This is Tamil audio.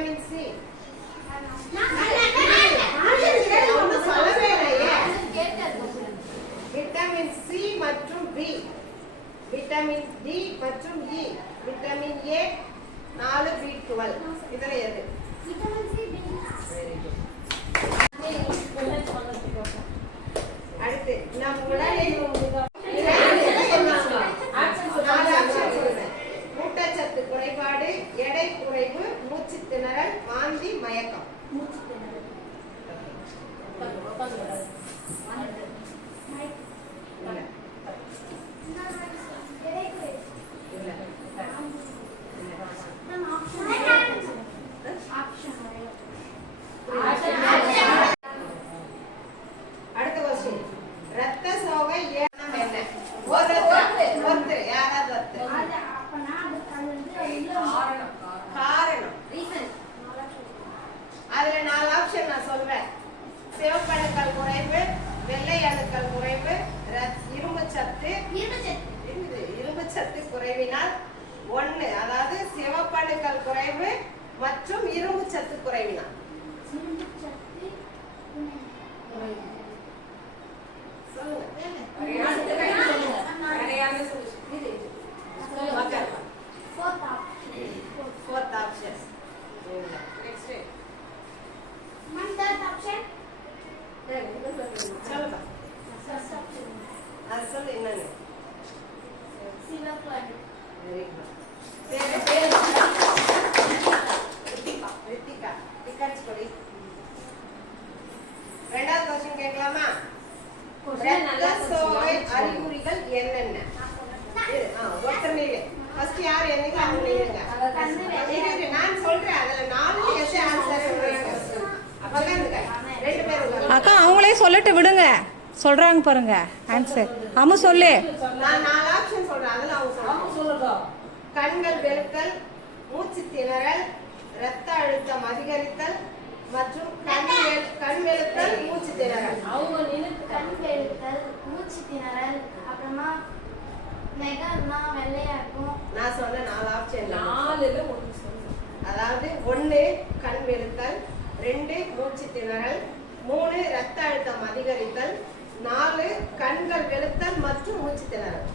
Vitamin C. விட்டமின் சி மற்றும் பி, விட்டமின் டி மற்றும் இ, விட்டமின் ஏ 4B12. இதுல எது? அடுத்து நம் உடலில் ஊட்டச்சத்து குறைபாடு, எடை குறைவு, மூச்சு திணறல், வாந்தி, மயக்கம். அடுத்த கொஸ்டின், ரத்த சோகை ஏனம் என்ன? ஒரு ஒத்து யாராவது ஒத்து காரணம். அதுல 4 ஆப்ஷன் நான் சொல்றேன். சிவப்பணுக்கள் குறைவு, வெள்ளை அணுக்கள் குறைவு, இரும்பு சத்து குறைவினால் 1, அதாவது சிவப்பணுக்கள் குறைவு மற்றும் இரும்பு சத்து குறைவினால். Fourth option. Next. Third option. சொல்லுங்க. அது சொல்லு என்னன்னு. சிவப்பணு. Very good. ரித்திகா. டிக்கெட்ஸ் கொடி. ரெண்டாவது क्वेश्चन கேட்கலாமா? ரத்த சோகை அறிகுறிகள் என்னென்ன? ஒருத்தர் ஃபர்ஸ்ட் யார் என்னைக்கு அவங்க நீங்க நான் சொல்றேன். அதுல 4 எஸ் ஆன்சர் சொல்றேன். அப்பதான் ரெண்டு பேரும் அக்கா அவங்களே சொல்லட்டு விடுங்க. சொல்றாங்க பாருங்க ஆன்சர். அம்மு சொல்லு. நான் 4 ஆப்ஷன் சொல்றேன். அதுல அவங்க சொல்லுங்க. கண்கள் வெளுத்தல், மூச்சு திணறல், இரத்த அழுத்தம் அதிகரித்தல் மற்றும் கண் வெளுத்தல், மூச்சு திணறல். கண் வெளுத்தல், மூச்சு திணறல், அப்புறமா மெகர்னா வெள்ளையா இருக்கும். நான் சொன்ன 4 ஆப்ஷன் 4ல ஒன்னு சொல்லுங்க. அதாவது 1 கண் வெளுத்தல், 2 மூச்சு திணறல், 3 இரத்த அழுத்தம் அதிகரித்தல், 4 கண்கள் வெளுத்தல் மற்றும் மூச்சு திணறல்.